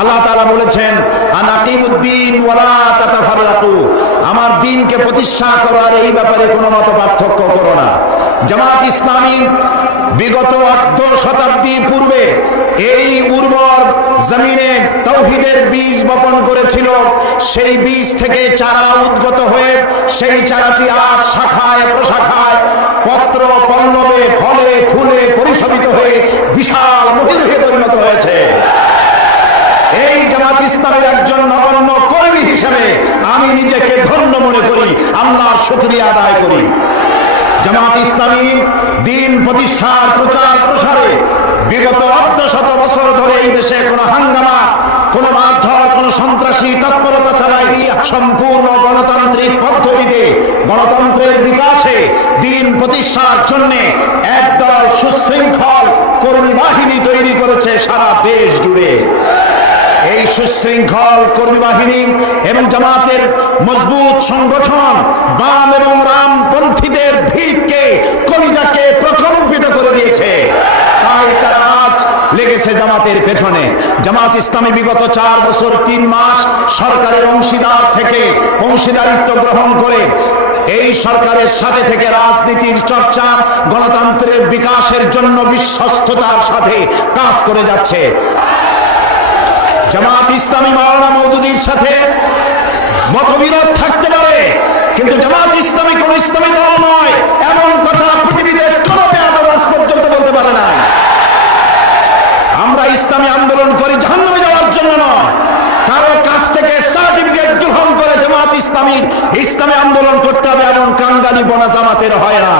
আল্লাহ তাআলা বলেছেন আনাকিমুদ্দিন ওয়ালা তাতাফাররাকু, আমার দ্বীনকে প্রতিষ্ঠা করো আর এই ব্যাপারে কোনো মত পার্থক্য করো না। জামাত ইসলামী বিগত 8 শতাব্দী পূর্বে এই উর্বর জমিনে তাওহীদের বীজ বপন করেছিল। সেই বীজ থেকে চারা উদ্গত হয়ে সেই চারাটি আজ শাখায় প্রশাখায় পত্র পল্লবে ফলে ফুলে পরিশোভিত হয়ে বিশাল মহিরুহে পরিণত হয়েছে। এই জামাত ইসলামের একজন নগণ্য কর্মী হিসেবে আমি নিজেকে ধন্য মনে করি, আল্লাহর শুকরিয়া আদায় করি। জামাত ইসলামী দ্বীন প্রতিষ্ঠার প্রচার প্রসারে বিগত 800 বছর ধরে এই দেশে কোনো হাঙ্গামা, কোনো মারধর, কোনো সন্ত্রাসী তৎপরতা চালায়নি। সম্পূর্ণ গণতান্ত্রিক পদ্ধতিতে গণতন্ত্রের বিকাশে দ্বীন প্রতিষ্ঠার জন্য একদল সুশৃঙ্খল কর্মী বাহিনী তৈরি করেছে সারা দেশ জুড়ে। এই সুশৃঙ্খল কর্মী বাহিনী এবং জামাতের মজবুত সংগঠন বাম এবং রামপন্থীদের ভিতকে কলিজাকে প্রকম্পিত করে দিয়েছে। তাই তারা আজ লেগেছে জামাতের পেছনে। জামাত ইসলামী বিগত 4 বছর 3 মাস সরকারের অংশীদার থেকে অংশীদারিত্ব গ্রহণ করে এই সরকারের সাথে থেকে রাজনীতির চর্চা, গণতন্ত্রের বিকাশের জন্য বিশ্বস্ততার সাথে কাজ করে যাচ্ছে। জামাত ইসলামী মাওলানা মওদুদীর সাথে মতবিরোধ থাকতে পারে, কিন্তু জামাত ইসলামী কোন ইসলামী দল নয়, এমন কথা পৃথিবীতে কোন বেয়াদব আজ পর্যন্ত বলতে পারে না। আমরা ইসলামী আন্দোলন করি জাহান্নামে যাওয়ার জন্য নয়, কারো কাছ থেকে সার্টিফিকেট গ্রহণ করে জামাত ইসলামী আন্দোলন করতে হবে এমন কাঙ্গালি বনা জামাতের হয় না।